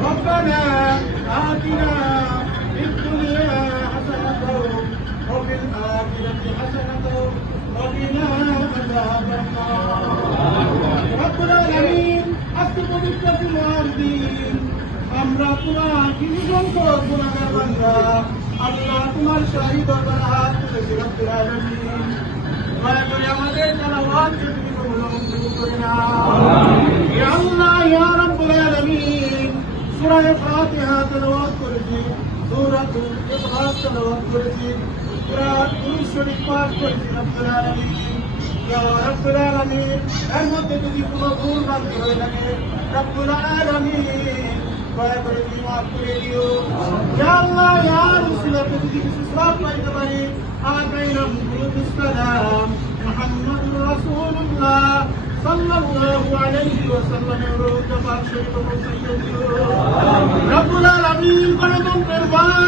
ربنا آتنا في الدنيا حسنة وفي الآخرة حسنة وقنا عذاب النار رب العالمين আজকে পবিত্র জুমার দিন আমরা তোমার কিছু সংখ্যক গুণাগার বান্দা আল্লাহ তোমার শাহী দরবার হাত তুলেছি রব্বুল আলামিন দয়া করে আমাদের তালাওয়াতকে তুমি এর মধ্যে যদি কোনো ভুল বাকি হয়ে থাকে রব্বুল আলামিন দয়া করে তুমি মাফ করে দিও ইয়া আল্লাহ ইয়া রাসূলুল্লাহ যদি কিছু সওয়াব পাইতে পারি আতাইনা মুরুদ সালাম মুহাম্মাদুর রাসূলুল্লাহ সাল্লাল্লাহু আলাইহি ওয়াসাল্লাম রুদ পাক শরীফ পৌঁছে দিও রব্বুল আলামিন গণতন্ত্রের মা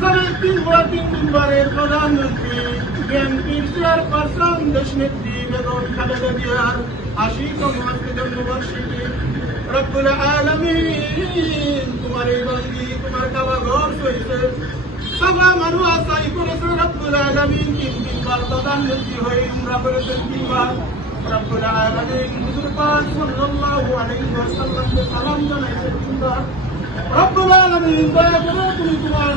সাড়ে তিন বার তিন তিনবারের প্রধানমন্ত্রী বিএনপির চেয়ারপারসন দেশ নেত্রী বেগম খালেদা জিয়ার আশিতম জন্মবার্ষিকী রব্বুল আলামিন তোমার এই বন্দি তোমার কাবা ঘর হয়েছে সবা মানুষ আশাই করেছে রব্বুল আলামিন তিন তিনবার প্রধানমন্ত্রী হয়ে উমরা করেছেন তিনবার রব্বুল আলামিন হুজুর পাক সাল্লাল্লাহু আলাইহি ওয়াসাল্লামকে সালাম জানাইছেন তিনবার রব্বুল আলামিন দয়া করে তুমি তোমার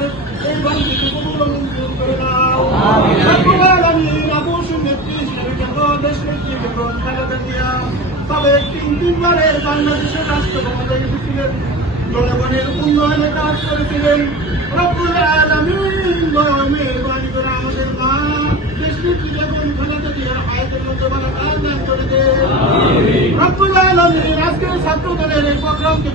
জিয়া তবে তিন তিনবারের বাংলাদেশের রাষ্ট্র ক্ষমতায় এসেছিলেন জনগণের উন্নয়নে কাজ করেছিলেন রব্বুল আলামিন বড় মেহরবানি করে আমাদের মা দেশ নেত্রী যখন খালেদা জিয়ার হায়াতের মধ্যে বলা কাজ দান করে দেন রব্বুল আলামিন আজকের ছাত্র দলের এই প্রোগ্রামকে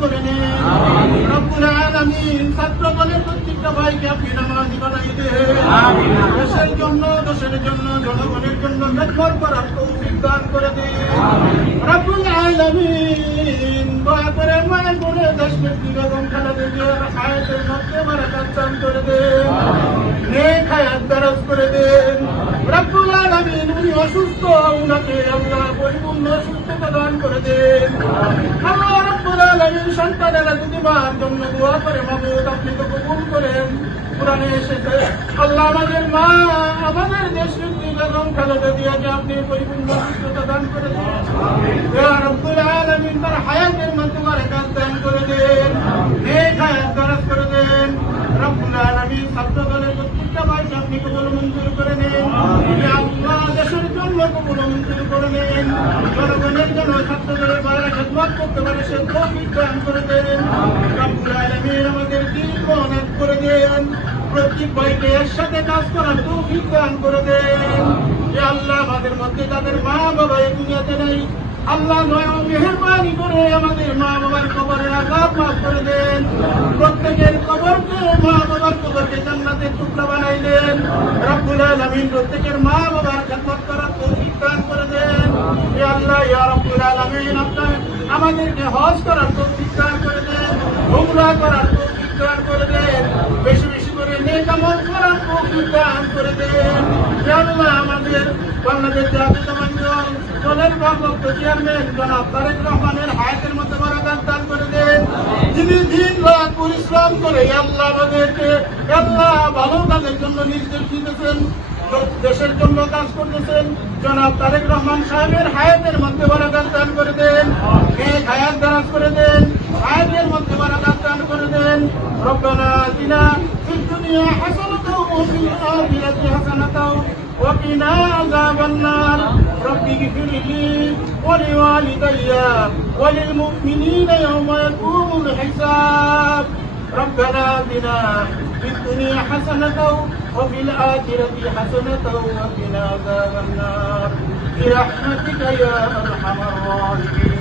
করে নেন রব্বুল আলামিন ছাত্র দলের প্রত্যেকটা ভাইকে আপনি নামাজি বানাই দেন দেশের জন্য দেশের জন্য জনগণের জন্য নির্ভর করার তৌফিক দান করে দেন রব্বুল আলামিন দয়া করে মায়ের বলে দেশ নেত্রী বেগম খালেদা জিয়ার হায়াতের মধ্যে বারাকাত দান করে দেন নেক হায়াত দারাজ করে দেন রব্বুল আলামিন উনি অসুস্থ, উনাকে আল্লাহ পরিপূর্ণ সুস্থতা দান করে দেন। আল্লাহ রব্বুল আলামিন সন্তানেরা যদি মার জন্য দোয়া করে মাবুদ আপনি তো কবুল করেন। কোরআনে এসেছে, আল্লাহ আমাদের মা, আমাদের দেশ জিয়াকে আপনি পরিপূর্ণ সুস্থতা দান করে দেন। ইয়া রব্বুল তার হায়াতের মধ্যে বারাকাত দান করে দেন। নেক হায়াত দারাজ করে দেন। রব্বুল আলামিন ছাত্র দলের প্রত্যেকটা আপনি কবুল মঞ্জুর করে নেন ইয়া আল্লাহ দেশের জন্য কবুল মঞ্জুর করে নেন জনগণের জন্য করতে পারে সে তৌফিক দান করে দেন। রব্বুল আলামিন আমাদের দীর্ঘ অনেক করে দেন। প্রত্যেক ভাইকে এর সাথে কাজ করার তৌফিক দান করে দেন। আল্লাহ আমাদের মধ্যে তাদের মা বাবা এই দুনিয়াতে নেই। আল্লাহ নয় মেহরবানি করে আমাদের মা বাবার কবরের আঘাত মাফ করে দেন। প্রত্যেকের কবরকে মা বাবার কবরকে জান্নাতের টুকরা বানাইলেন। রব্বুল আলামিন প্রত্যেকের মা বাবার খেদমত করার তৌফিক দান করে দেন ইয়া আল্লাহ, ইয়া রব্বুল আলামিন আমাদেরকে হজ করার তৌফিক দান করে দেন, উমরা করার তৌফিক দান করে দেন, বেশি বেশি করে নেক আমল করার তৌফিক দান করে দেন। আল্লাহ, আমাদের বাংলাদেশ দলের ভারপ্রাপ্ত চেয়ারম্যান জনাব তারেক রহমানের হায়াতের মধ্যে বরাকাত দান করে দেন। যিনি দিন পরিশ্রম করে আল্লাহ আমাদেরকে আল্লাহ ভালো কাজের জন্য নির্দেশ দিতেছেন। দেশের জন্য কাজ করতেছেন জনাব তারেক রহমান সাহেবের হায়াতের মধ্যে বরাকাত দান করে দেন এক হায়াত দারাজ করে দেন হায়াতের মধ্যে বরাকাত দান করে দেন রব্বানা আতিনা ফিদ দুনিয়া হাসানাতাও ওয়া ফিল আখিরাতি হাসানাতাও وقنا عذاب النار رب اغفر لي ولوالدي وللمؤمنين يوم يقوم الحساب ربنا آتنا في الدنيا حسنة وفي الآخرة حسنة وقنا عذاب النار. برحمتك يا أرحم الراحمين.